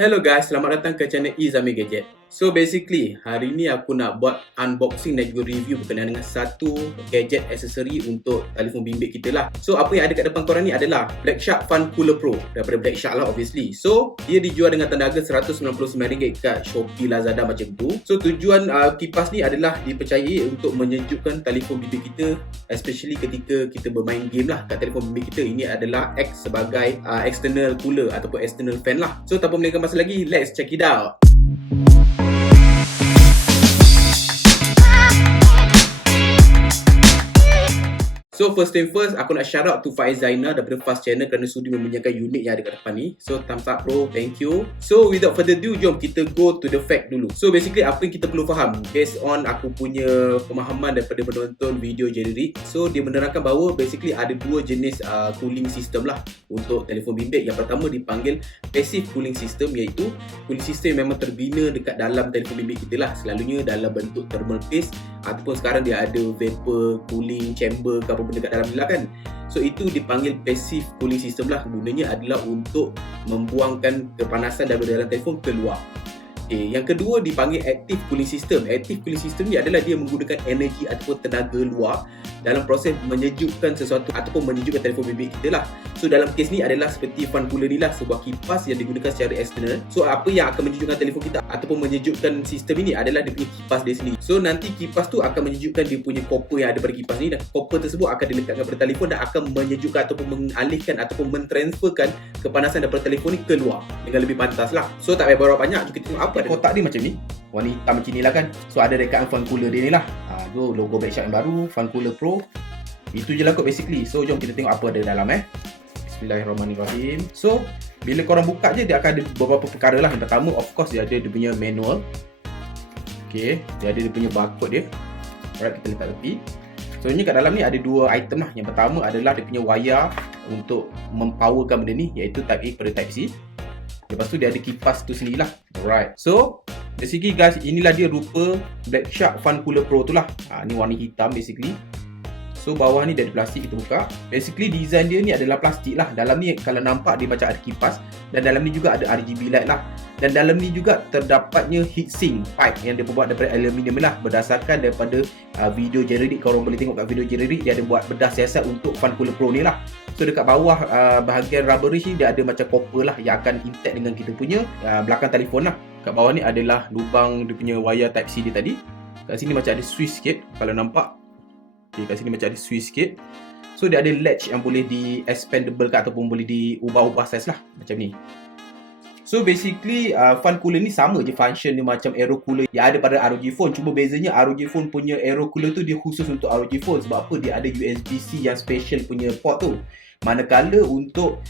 Hello guys, selamat datang ke channel Izami Gadget. So basically, hari ni aku nak buat unboxing dan juga review berkenaan dengan satu gadget aksesori untuk telefon bimbit kita lah. So apa yang ada kat depan korang ni adalah Black Shark Fun Cooler Pro, daripada Black Shark lah obviously. So dia dijual dengan tanda harga RM199 kat Shopee, Lazada macam tu. So tujuan kipas ni adalah dipercayai untuk menyejukkan telefon bimbit kita, especially ketika kita bermain game lah kat telefon bimbit kita. Ini adalah act sebagai external cooler ataupun external fan lah. So tanpa melengahkan masa lagi, let's check it out. So first thing first, aku nak shout out to Faiz Zainal daripada Fast Channel kerana sudi membenarkan unit yang ada kat depan ni. So thumbs up bro, thank you. So without further ado, jom kita go to the fact dulu. So basically apa yang kita perlu faham based on aku punya pemahaman daripada menonton video Jerry. So dia menerangkan bahawa basically ada dua jenis cooling system lah untuk telefon bimbit. Yang pertama dipanggil passive cooling system, iaitu cooling system yang memang terbina dekat dalam telefon bimbit kita lah, selalunya dalam bentuk thermal paste ataupun sekarang dia ada vapor cooling chamber ke apa benda kat dalam ni lah kan. So itu dipanggil passive cooling system lah. Gunanya adalah untuk membuangkan kepanasan daripada dalam telefon keluar. Okay. Yang kedua dipanggil active cooling system. Active cooling system ni adalah dia menggunakan energi ataupun tenaga luar dalam proses menyejukkan sesuatu ataupun menyejukkan telefon bimbit kita lah. So dalam kes ni adalah seperti fan cooler ni lah, sebuah kipas yang digunakan secara eksternal. So apa yang akan menyejukkan telefon kita ataupun menyejukkan sistem ini adalah dia punya kipas dia sendiri. So nanti kipas tu akan menyejukkan dia punya copper yang ada pada kipas ni, dan copper tersebut akan dilekatkan pada telefon dan akan menyejukkan ataupun mengalihkan ataupun mentransferkan kepanasan daripada telefon ni keluar dengan lebih pantas lah. So tak payah berapa banyak, kita tengok apa kotak dia macam ni, warna hitam macam ni lah kan. So ada rekaan fan cooler dia ni lah. So logo Black Shark yang baru, Fan Cooler Pro. Itu je lah kot basically. So jom kita tengok apa ada dalam Bismillahirrahmanirrahim. So bila korang buka je, dia akan ada beberapa perkara lah. Yang pertama of course dia ada dia punya manual. Okay, dia ada dia punya barcode dia. Alright, kita letak tepi. So ni kat dalam ni ada dua item lah. Yang pertama adalah dia punya wire untuk mempowerkan benda ni, iaitu Type A kepada Type C. Lepas tu dia ada kipas tu sendiri lah. Alright, so basically guys, inilah dia rupa Black Shark Fun Cooler Pro tu lah. Ni warna hitam basically. So bawah ni dari plastik, kita buka. Basically design dia ni adalah plastik lah. Dalam ni kalau nampak dia macam ada kipas, dan dalam ni juga ada RGB light lah. Dan dalam ni juga terdapatnya heatsink pipe yang dia buat daripada aluminium lah, berdasarkan daripada video Jerry. Korang boleh tengok kat video Jerry, dia ada buat bedah siasat untuk Fun Cooler Pro ni lah. So dekat bawah bahagian rubberish ni dia ada macam copper lah yang akan intact dengan kita punya belakang telefon lah. Kat bawah ni adalah lubang dia punya wire Type C dia tadi. Kat sini macam ada switch sikit kalau nampak. Okay, kat sini macam ada switch sikit. So dia ada latch yang boleh di expandable ke ataupun boleh diubah-ubah size lah macam ni. So basically fan cooler ni sama je function dia macam aero cooler yang ada pada ROG Phone. Cuma bezanya ROG Phone punya aero cooler tu dia khusus untuk ROG Phone. Sebab apa? Dia ada USB-C yang special punya port tu. Manakala untuk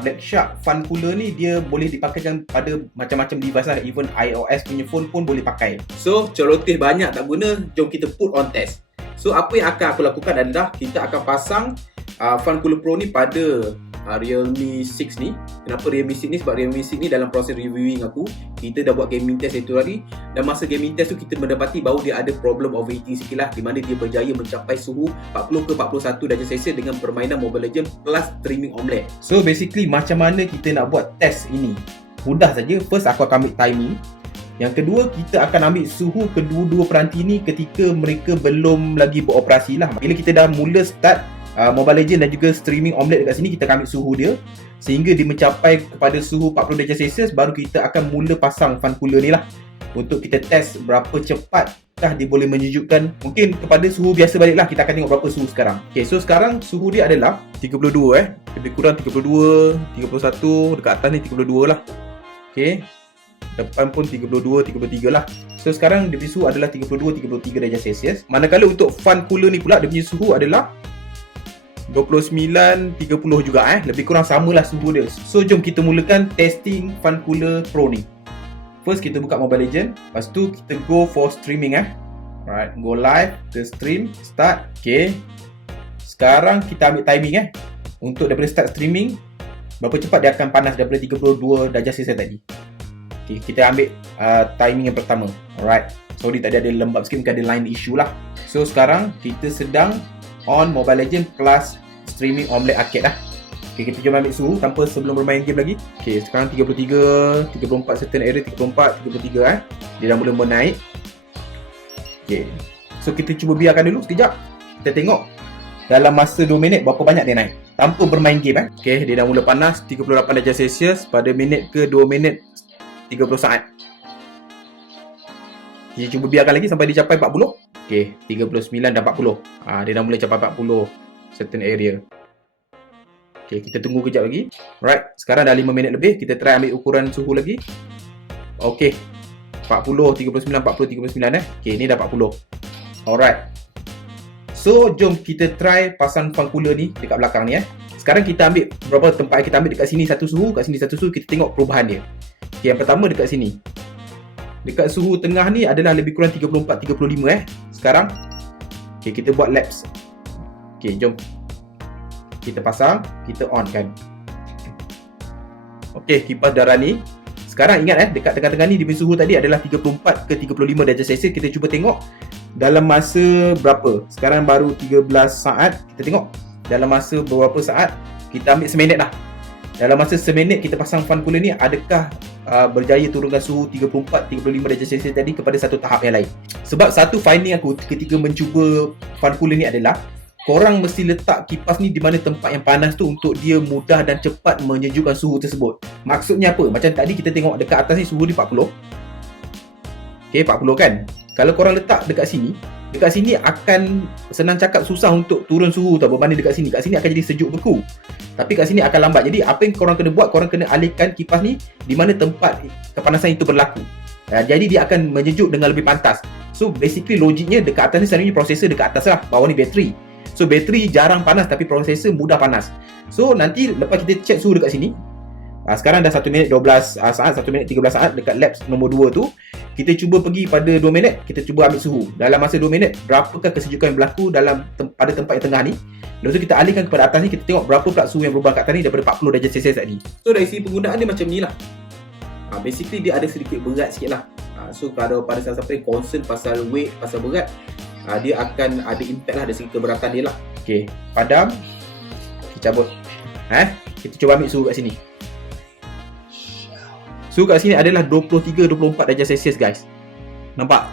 Black Shark Fun Cooler ni dia boleh dipakaikan pada macam-macam device lah. Even iOS punya phone pun boleh pakai. So celoteh banyak tak guna, jom kita put on test. So apa yang akan aku lakukan adalah kita akan pasang Fun Cooler Pro ni pada Realme 6 ni. Kenapa Realme 6 ni? Sebab Realme 6 ni dalam proses reviewing aku, kita dah buat gaming test itu hari. Dan masa gaming test tu kita mendapati bahawa dia ada problem overheating sikit lah, di mana dia berjaya mencapai suhu 40 ke 41 darjah Celsius dengan permainan Mobile Legends plus streaming OLED. So basically macam mana kita nak buat test ini? Mudah saja. First aku akan ambil timing. Yang kedua, kita akan ambil suhu kedua-dua peranti ni ketika mereka belum lagi beroperasi lah. Bila kita dah mula start Mobile Legends dan juga streaming OLED dekat sini, kita akan ambil suhu dia sehingga dia mencapai kepada suhu 40 darjah Celsius. Baru kita akan mula pasang fan cooler ni lah untuk kita test berapa cepatkah dia boleh menyejukkan. Mungkin kepada suhu biasa balik lah. Kita akan tengok berapa suhu sekarang. Okay, so sekarang suhu dia adalah 32 lebih kurang 32, 31, dekat atas ni 32 lah. Okay, depan pun 32, 33 lah. So sekarang dia punya suhu adalah 32, 33 darjah Celsius. Manakala untuk fan cooler ni pula, dia punya suhu adalah 29, 30 juga lebih kurang samalah suhu dia. So jom kita mulakan testing Fun Cooler Pro ni. First kita buka Mobile Legends, lepas tu kita go for streaming Alright, go live, kita stream, start. Okay, sekarang kita ambil timing untuk daripada start streaming, berapa cepat dia akan panas daripada 32 darjah Celsius tadi. Okay, kita ambil timing yang pertama. Alright, sorry tadi ada lembab sikit, mungkin ada line issue lah. So sekarang kita sedang on Mobile Legends plus streaming OLED Arcade lah. Okay, kita cuba ambil suhu tanpa sebelum bermain game lagi. Okay, sekarang 33, 34 certain area, 34, 33 dia dah mula menaik. Okay, so kita cuba biarkan dulu sekejap. Kita tengok dalam masa 2 minit berapa banyak dia naik tanpa bermain game. Okay, dia dah mula panas 38 darjah Celsius pada minit ke 2 minit 30 saat. Kita cuba biarkan lagi sampai dia capai 40. Okay, 39 dan 40. Dia dah mula capai 40 certain area. Okay, kita tunggu kejap lagi. Alright, sekarang dah 5 minit lebih. Kita try ambil ukuran suhu lagi. Okay, 40, 39, 40, 39 Okay, ni dah 40. Alright. So, jom kita try pasang fan cooler ni dekat belakang ni. Sekarang kita ambil berapa tempat kita ambil dekat sini satu suhu, kat sini satu suhu, kita tengok perubahan dia. Okay, yang pertama dekat sini. Dekat suhu tengah ni adalah lebih kurang 34, 35 sekarang. Okay, kita buat laps. Okay, jom. Kita pasang, kita on kan. Okay, kipas dah running. Sekarang ingat dekat tengah-tengah ni dia punya suhu tadi adalah 34 ke 35 darjah Celsius. Kita cuba tengok dalam masa berapa. Sekarang baru 13 saat. Kita tengok dalam masa berapa saat. Kita ambil seminit lah. Dalam masa seminit kita pasang fan cooler ni, adakah berjaya turunkan suhu 34, 35 darjah Celsius tadi kepada satu tahap yang lain. Sebab satu finding aku ketika mencuba fan cooler ni adalah korang mesti letak kipas ni di mana tempat yang panas tu untuk dia mudah dan cepat menyejukkan suhu tersebut. Maksudnya apa? Macam tadi kita tengok dekat atas ni suhu dia 40. Okay, 40 kan? Kalau korang letak dekat sini akan senang cakap susah untuk turun suhu tau berbanding dekat sini. Kat sini akan jadi sejuk beku. Tapi kat sini akan lambat. Jadi apa yang korang kena buat, korang kena alihkan kipas ni di mana tempat kepanasan itu berlaku. Jadi dia akan menyejuk dengan lebih pantas. So basically logiknya dekat atas ni sebenarnya prosesor dekat atas lah. Bawah ni bateri. So bateri jarang panas tapi prosesor mudah panas. So nanti lepas kita check suhu dekat sini, sekarang dah 1 minit 12 saat, 1 minit 13 saat dekat labs nombor 2 tu. Kita cuba pergi pada 2 minit, kita cuba ambil suhu. Dalam masa 2 minit, berapakah kesejukan yang berlaku pada tempat yang tengah ni. Lepas tu kita alihkan kepada atas ni, kita tengok berapa pula suhu yang berubah kat atas ni daripada 40 darjah Celsius tadi. So dari segi penggunaan dia macam ni lah. Basically dia ada sedikit berat sikit lah. So kalau pada siapa yang concern pasal weight, pasal berat, dia akan ada impact lah dari segi keberatan dia lah. Okay, padam. Kita cabut. Kita cuba ambil suhu kat sini. Suhu kat sini adalah 23-24 darjah Celsius guys. Nampak?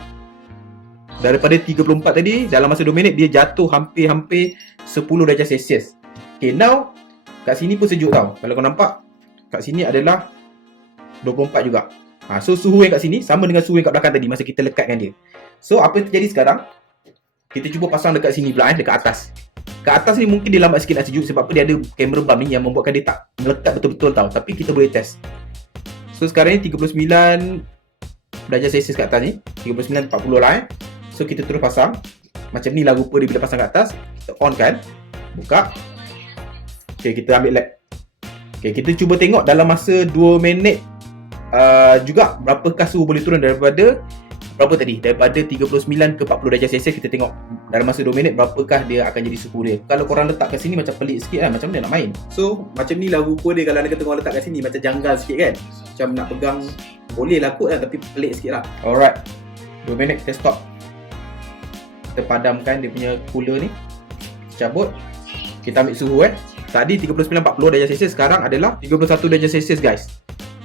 Daripada 34 tadi, dalam masa 2 minit dia jatuh hampir-hampir 10 darjah Celsius. Okay, now kat sini pun sejuk tau. Kalau kau nampak, kat sini adalah 24 juga. So suhu yang kat sini sama dengan suhu yang kat belakang tadi masa kita lekatkan dia. So apa yang terjadi sekarang, kita cuba pasang dekat sini pula dekat atas. Kat atas ni mungkin dia lambat sikit nak sejuk sebab apa dia ada kamera bump ni yang membuatkan dia tak melekat betul-betul tau. Tapi kita boleh test. So sekarang ni 39 darjah Celsius kat atas ni, 39 40 lah So kita terus pasang. Macam ni lah rupa dia bila pasang kat atas. Kita on kan, buka. Okay, kita ambil lap. Okay, kita cuba tengok dalam masa 2 minit juga berapakah suhu boleh turun daripada berapa tadi? Daripada 39 ke 40 darjah Celsius. Kita tengok dalam masa 2 minit berapakah dia akan jadi suhu dia. Kalau korang letak kat sini macam pelik sikit kan, macam mana nak main. So macam ni lah rupa dia kalau anda kata korang letak kat sini. Macam janggal sikit kan, macam nak pegang boleh lah kot lah, tapi pelik sikit lah. Alright, 2 minit kita stop. Kita padamkan dia punya cooler ni. Cabut. Kita ambil suhu Tadi 39-40 darjah Celsius, sekarang adalah 31 darjah Celsius guys.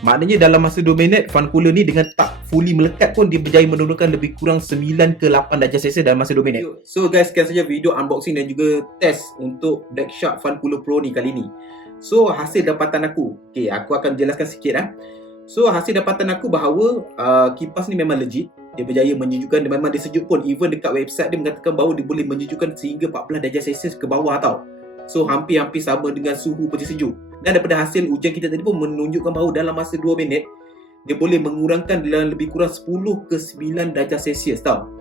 Maknanya dalam masa 2 minit fan cooler ni dengan tak fully melekat pun dia berjaya menurunkan lebih kurang 9 ke 8 darjah Celsius dalam masa 2 minit. So guys, sekian saja video unboxing dan juga test untuk Black Shark Fan Cooler Pro ni kali ni. So hasil dapatan aku, okay, aku akan jelaskan sikit So hasil dapatan aku bahawa kipas ni memang legit. Dia berjaya menyejukkan, dia memang dia sejuk pun. Even dekat website dia mengatakan bahawa dia boleh menyejukkan sehingga 14 darjah Celsius ke bawah tau. So hampir-hampir sama dengan suhu peti sejuk. Dan daripada hasil ujian kita tadi pun menunjukkan bahawa dalam masa 2 minit dia boleh mengurangkan dalam lebih kurang 10 ke 9 darjah Celsius tau.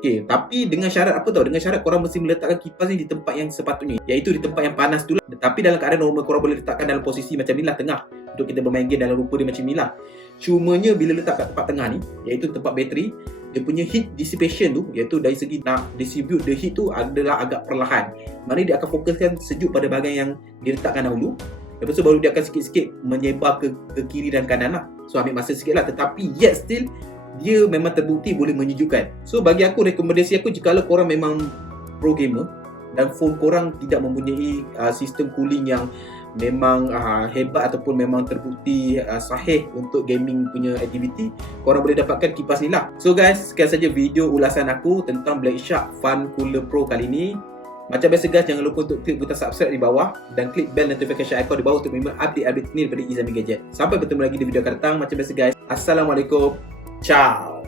Okay, tapi dengan syarat apa tau? Dengan syarat korang mesti meletakkan kipas ni di tempat yang sepatutnya, iaitu di tempat yang panas tu lah. Tapi dalam keadaan normal korang boleh letakkan dalam posisi macam ni lah, tengah, untuk kita bermain game dalam rupa dia macam ni lah. Cumanya bila letak kat tempat tengah ni, iaitu tempat bateri, dia punya heat dissipation tu, iaitu dari segi nak distribute the heat tu adalah agak perlahan. Maknanya dia akan fokuskan sejuk pada bahagian yang diletakkan dahulu. Lepas tu baru dia akan sikit-sikit menyebar ke kiri dan kanan lah. So ambil masa sikit lah, tetapi yet still dia memang terbukti boleh menyejukkan. So bagi aku, rekomendasi aku, jikalau korang memang pro gamer dan phone korang tidak mempunyai sistem cooling yang memang hebat ataupun memang terbukti sahih untuk gaming punya aktiviti, korang boleh dapatkan kipas ni lah. So guys, sekian saja video ulasan aku tentang Black Shark Fun Cooler Pro kali ni. Macam biasa guys, jangan lupa untuk klik butang subscribe di bawah dan klik bell notification icon di bawah untuk menerima update-update ni daripada Izami Gadget. Sampai bertemu lagi di video akan datang. Macam biasa guys, Assalamualaikum. Ciao.